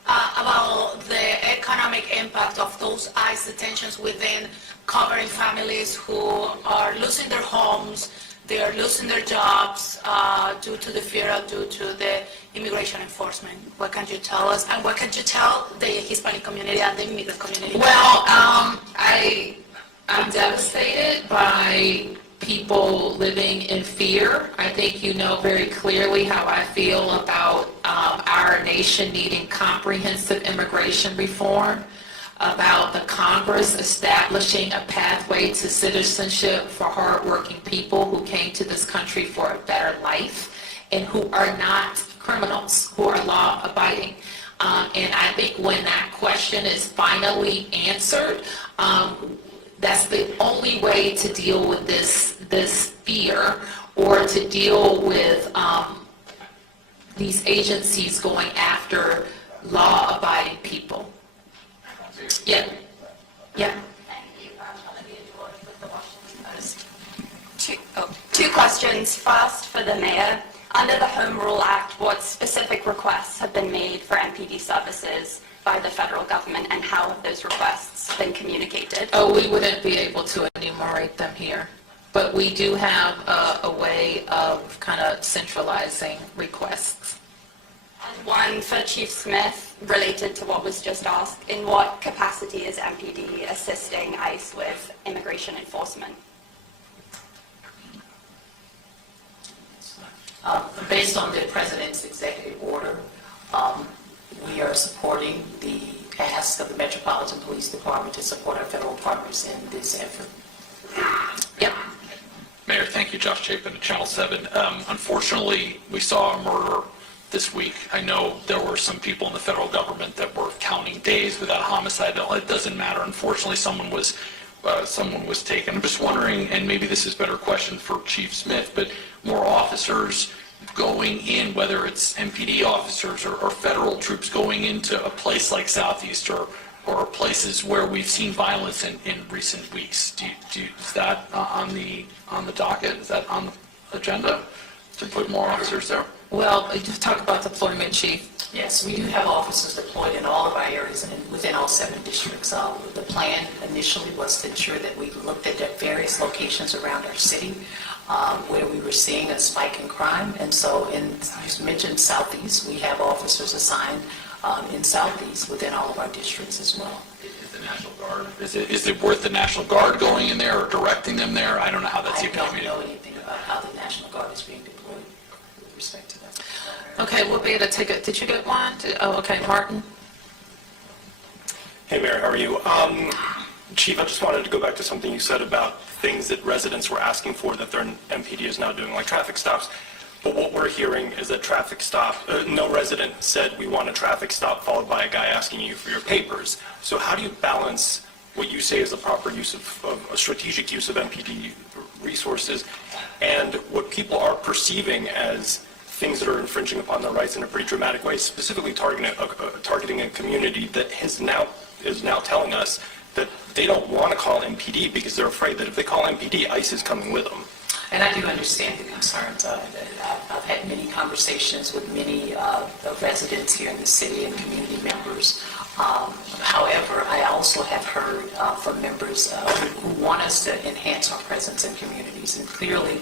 About the economic impact of those ICE detentions within covering families who are losing their homes, they are losing their jobs due to the fear, due to the immigration enforcement. What can you tell us, and what can you tell the Hispanic community and the immigrant community? Well, I'm devastated by people living in fear. I think you know very clearly how I feel about our nation needing comprehensive immigration reform, about the Congress establishing a pathway to citizenship for hardworking people who came to this country for a better life and who are not criminals, who are law-abiding. And I think when that question is finally answered, that's the only way to deal with this fear, or to deal with these agencies going after law-abiding people. Yeah. Yeah. Thank you. Olivia George with the Washington Post. Two questions. First, for the mayor. Under the Home Rule Act, what specific requests have been made for MPD services by the federal government, and how have those requests been communicated? Oh, we wouldn't be able to enumerate them here, but we do have a way of kind of centralizing requests. And one for Chief Smith, related to what was just asked. In what capacity is MPD assisting ICE with immigration enforcement? Based on the President's executive order, we are supporting the ask of the Metropolitan Police Department to support our federal partners in this effort. Yep. Mayor, thank you. Josh Chapin, Channel 7. Unfortunately, we saw a murder this week. I know there were some people in the federal government that were counting days without a homicide. It doesn't matter. Unfortunately, someone was taken. I'm just wondering, and maybe this is a better question for Chief Smith, but more officers going in, whether it's MPD officers or federal troops going into a place like Southeast or places where we've seen violence in recent weeks. Is that on the docket? Is that on the agenda to put more officers there? Well, you talk about deployment, Chief. Yes, we do have officers deployed in all of our areas and within all 7 districts. The plan initially was to ensure that we looked at the various locations around our city where we were seeing a spike in crime. And so, you mentioned Southeast, we have officers assigned in Southeast within all of our districts as well. Is the National Guard, is it worth the National Guard going in there or directing them there? I don't know how that's I even don't communicated. know anything about how the National Guard is being deployed with respect to that. Okay, we'll be able to take it. Did you get one? Oh, okay, Martin. Hey, Mayor, how are you? Chief, I just wanted to go back to something you said about things that residents were asking for that their MPD is now doing, like traffic stops. But what we're hearing is that traffic stop, no resident said we want a traffic stop followed by a guy asking you for your papers. So how do you balance what you say is the proper use of a strategic use of MPD resources and what people are perceiving as things that are infringing upon their rights in a pretty dramatic way, specifically targeting a community that is now telling us that they don't want to call MPD because they're afraid that if they call MPD, ICE is coming with them? And I do understand the concerns. I've had many conversations with many residents here in the city and community members. However, I also have heard from members who want us to enhance our presence in communities. And clearly,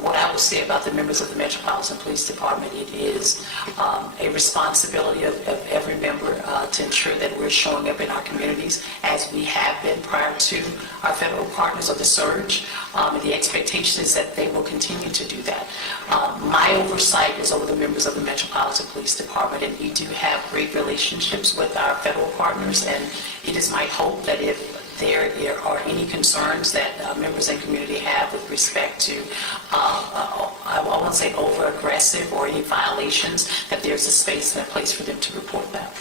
what I would say about the members of the Metropolitan Police Department, it is a responsibility of every member to ensure that we're showing up in our communities as we have been prior to our federal partners of the surge. And the expectation is that they will continue to do that. My oversight is over the members of the Metropolitan Police Department, and we do have great relationships with our federal partners, and it is my hope that if there are any concerns that members in the community have with respect to, I won't say over-aggressive or any violations, that there's a space and a place for them to report that.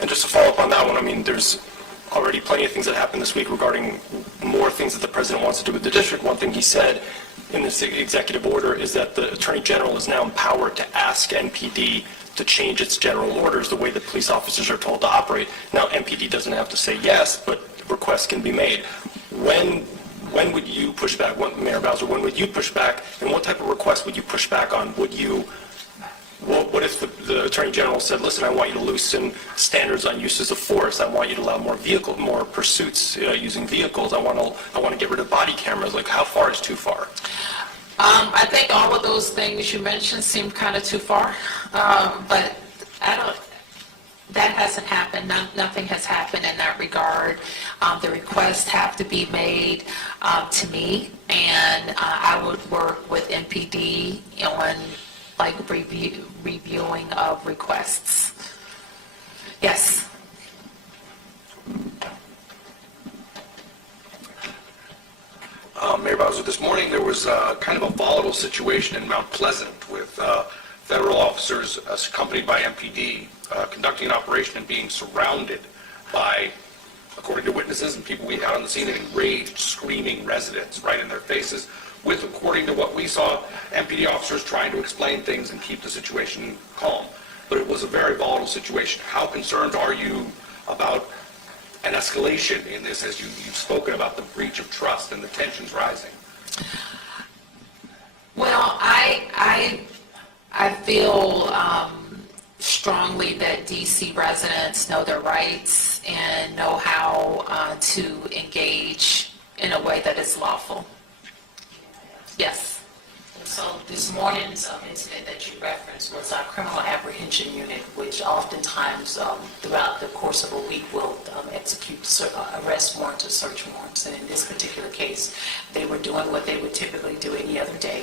And just to follow up on that one, I mean, there's already plenty of things that happened this week regarding more things that the president wants to do with the district. One thing he said in this executive order is that the Attorney General is now empowered to ask NPD to change its general orders the way that police officers are told to operate. Now, NPD doesn't have to say yes, but requests can be made. When would you push back? Mayor Bowser, when would you push back? And what type of request would you push back on? What if the Attorney General said, listen, I want you to loosen standards on uses of force. I want you to allow more pursuits using vehicles. I want to get rid of body cameras. Like, how far is too far? I think all of those things you mentioned seem kind of too far, but that hasn't happened. Nothing has happened in that regard. The requests have to be made to me, and I would work with NPD on reviewing of requests. Yes. Mayor Bowser, this morning there was kind of a volatile situation in Mount Pleasant with federal officers accompanied by MPD conducting an operation and being surrounded by, according to witnesses and people we had on the scene, enraged, screaming residents right in their faces with, according to what we saw, MPD officers trying to explain things and keep the situation calm. But it was a very volatile situation. How concerned are you about an escalation in this, as you've spoken about the breach of trust and the tensions rising? Well, I feel strongly that D.C. residents know their rights and know how to engage in a way that is lawful. Yes. So this morning's incident that you referenced was our criminal apprehension unit, which oftentimes throughout the course of a week will execute arrest warrants or search warrants. And in this particular case, they were doing what they would typically do any other day.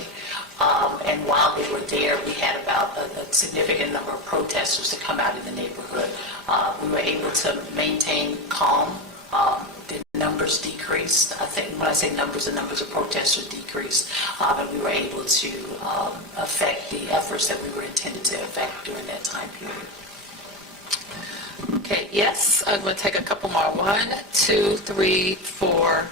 And while they were there, we had about a significant number of protesters to come out in the neighborhood. We were able to maintain calm. The numbers decreased. I think when I say numbers, the numbers of protesters decreased, and we were able to affect the efforts that we were intended to affect during that time period. Okay, yes, I'm going to take a couple more. 1, 2, 3, 4.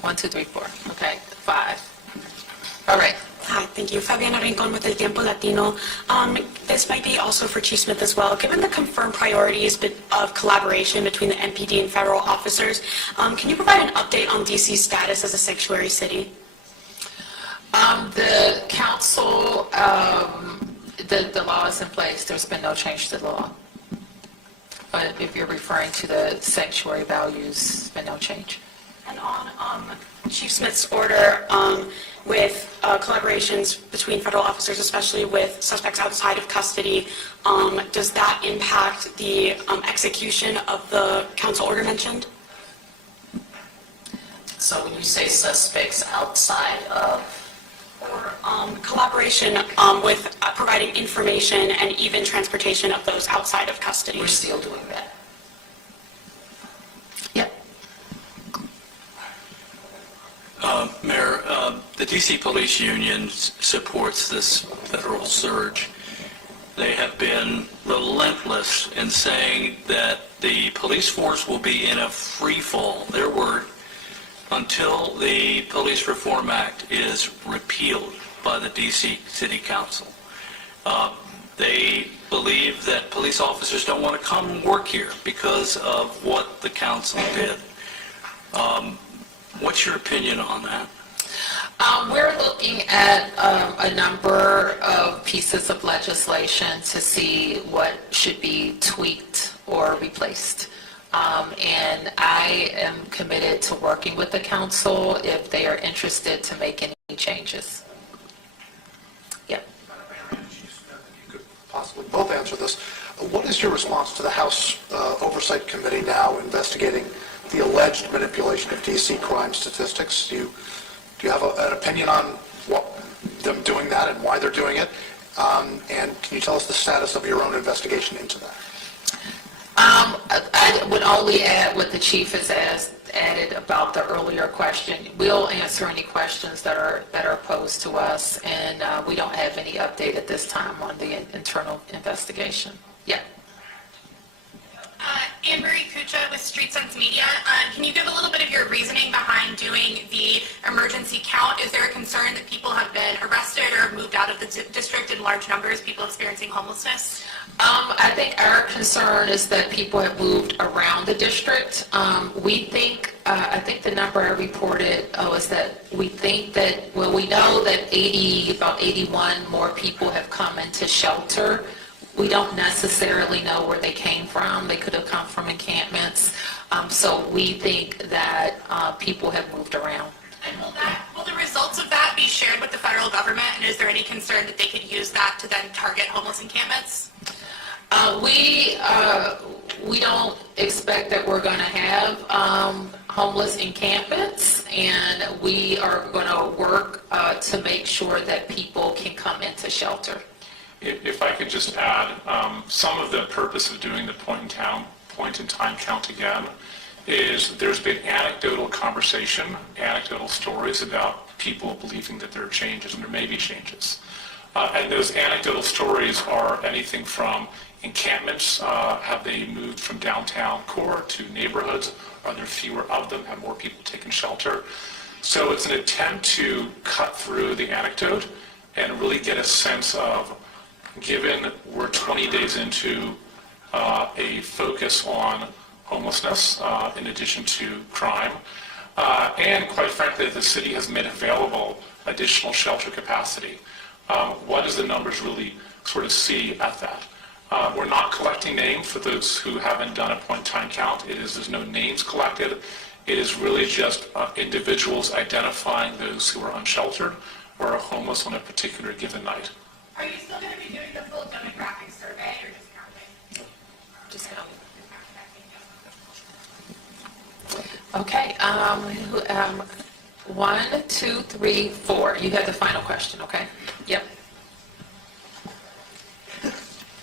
1, 2, 3, 4. Okay, 5. All right. Hi, thank you. Fabiana Rincon with El Tiempo Latino. This might be also for Chief Smith as well. Given the confirmed priorities of collaboration between the MPD and federal officers, can you provide an update on DC's status as a sanctuary city? The council, the law is in place. There's been no change to the law. But if you're referring to the sanctuary values, there's been no change. And on Chief Smith's order with collaborations between federal officers, especially with suspects outside of custody, does that impact the execution of the council order mentioned? So when you say suspects outside of? Or collaboration with providing information and even transportation of those outside of custody? We're still doing that. Yep. Mayor, the D.C. Police Union supports this federal surge. They have been relentless in saying that the police force will be in a free fall, their word, until the Police Reform Act is repealed by the D.C. City Council. They believe that police officers don't want to come work here because of what the council did. What's your opinion on that? We're looking at a number of pieces of legislation to see what should be tweaked or replaced. And I am committed to working with the council if they are interested to make any changes. Yep. You could possibly both answer this. What is your response to the House Oversight Committee now investigating the alleged manipulation of D.C. crime statistics? Do you have an opinion on them doing that and why they're doing it? And can you tell us the status of your own investigation into that? I would only add what the chief has added about the earlier question. We'll answer any questions that are posed to us, and we don't have any update at this time on the internal investigation. Yeah. Anne-Marie Kucha with Street Sense Media. Can you give a little bit of your reasoning behind doing the emergency count? Is there a concern that people have been arrested or moved out of the district in large numbers, people experiencing homelessness? I think our concern is that people have moved around the district. We think, I think the number I reported is that we think that, well, we know that about 81 more people have come into shelter. We don't necessarily know where they came from. They could have come from encampments. So we think that people have moved around. And will the results of that be shared with the federal government? And is there any concern that they could use that to then target homeless encampments? We don't expect that we're going to have homeless encampments, and we are going to work to make sure that people can come into shelter. If I could just add, some of the purpose of doing the point-in-time count again is there's been anecdotal conversation, anecdotal stories about people believing that there are changes, and there may be changes. And those anecdotal stories are anything from encampments, have they moved from downtown core to neighborhoods? Are there fewer of them? Have more people taken shelter? So it's an attempt to cut through the anecdote and really get a sense of, given we're 20 days into a focus on homelessness in addition to crime, and quite frankly, the city has made available additional shelter capacity. What does the numbers really sort of see at that? We're not collecting names for those who haven't done a point-in-time count. There's no names collected. It is really just individuals identifying those who are unsheltered or are homeless on a particular given night. Are you still going to be doing the full demographic survey or just counting? Just counting. Okay. 1, 2, 3, 4. You have the final question, okay? Yep.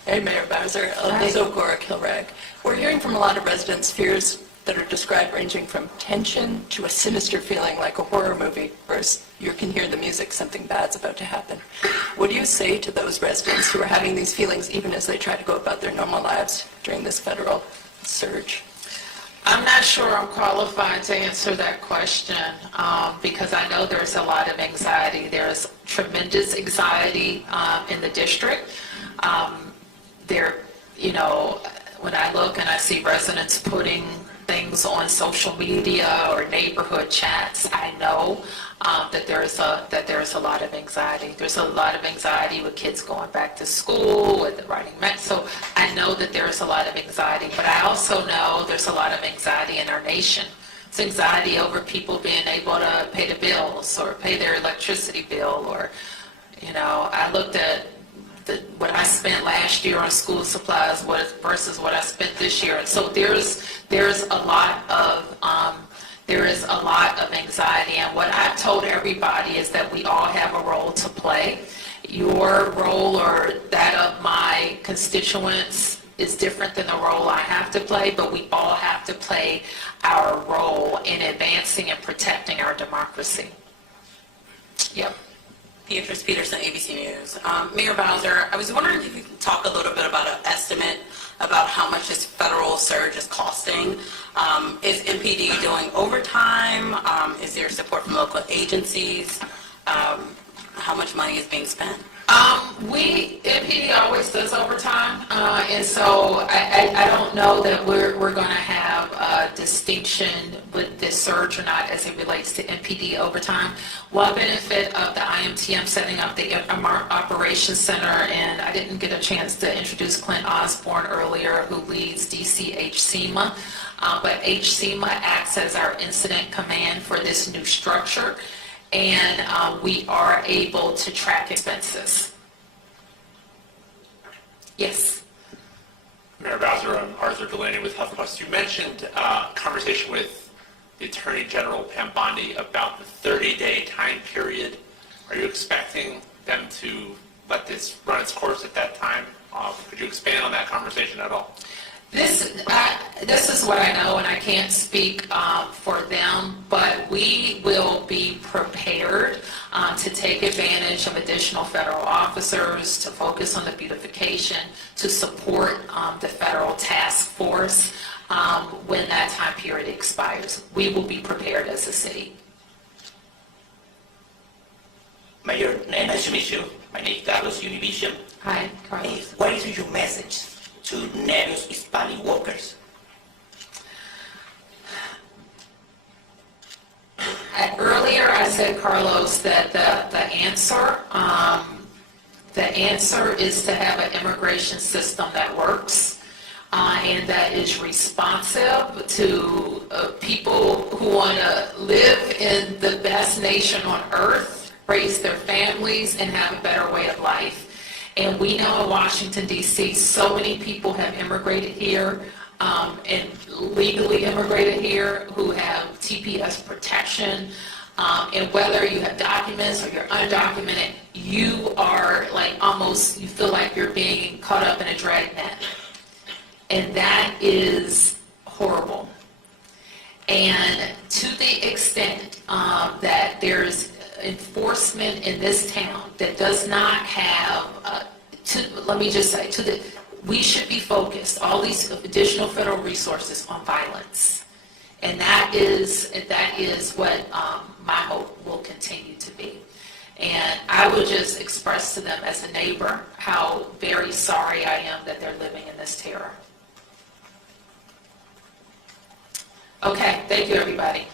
Hey, Mayor Bowser, Liz O'Gora, Kilrag. We're hearing from a lot of residents fears that are described ranging from tension to a sinister feeling like a horror movie, whereas you can hear the music, something bad's about to happen. What do you say to those residents who are having these feelings even as they try to go about their normal lives during this federal surge? I'm not sure I'm qualified to answer that question because I know there's a lot of anxiety. There's tremendous anxiety in the district. When I look and I see residents putting things on social media or neighborhood chats, I know that there is a lot of anxiety. There's a lot of anxiety with kids going back to school, with writing math. So I know that there is a lot of anxiety, but I also know there's a lot of anxiety in our nation. It's anxiety over people being able to pay the bills or pay their electricity bill, or I looked at what I spent last year on school supplies versus what I spent this year. And so there's a lot of anxiety. And what I've told everybody is that we all have a role to play. Your role or that of my constituents is different than the role I have to play, but we all have to play our role in advancing and protecting our democracy. Yep. Beatrice Peterson, ABC News. Mayor Bowser, I was wondering if you could talk a little bit about an estimate about how much this federal surge is costing. Is MPD doing overtime? Is there support from local agencies? How much money is being spent? MPD always does overtime, and so I don't know that we're going to have distinction with this surge or not as it relates to MPD overtime. One benefit of the IMTM setting up the Operations Center, and I didn't get a chance to introduce Clint Osborne earlier, who leads DC HCMA, but HCMA acts as our incident command for this new structure, and we are able to track expenses. Yes. Mayor Bowser, I'm Arthur Delaney with HuffPost. You mentioned a conversation with the Attorney General Pam Bondi about the 30-day time period. Are you expecting them to let this run its course at that time? Could you expand on that conversation at all? This is what I know, and I can't speak for them, but we will be prepared to take advantage of additional federal officers, to focus on the beautification, to support the federal task force when that time period expires. We will be prepared as a city. Mayor, nice to meet you. My name is Carlos Univision. Hi, Carlos. What is your message to nervous Hispanic workers? Earlier, I said, Carlos, that the answer is to have an immigration system that works and that is responsive to people who want to live in the best nation on earth, raise their families, and have a better way of life. And we know in Washington, D.C., so many people have immigrated here and legally immigrated here who have TPS protection. And whether you have documents or you're undocumented, you are like almost, you feel like you're being caught up in a dragnet. And that is horrible. And to the extent that there's enforcement in this town that does not have, let me just say, we should be focused, all these additional federal resources, on violence. And that is what my hope will continue to be. And I would just express to them as a neighbor how very sorry I am that they're living in this terror. Okay, thank you, everybody.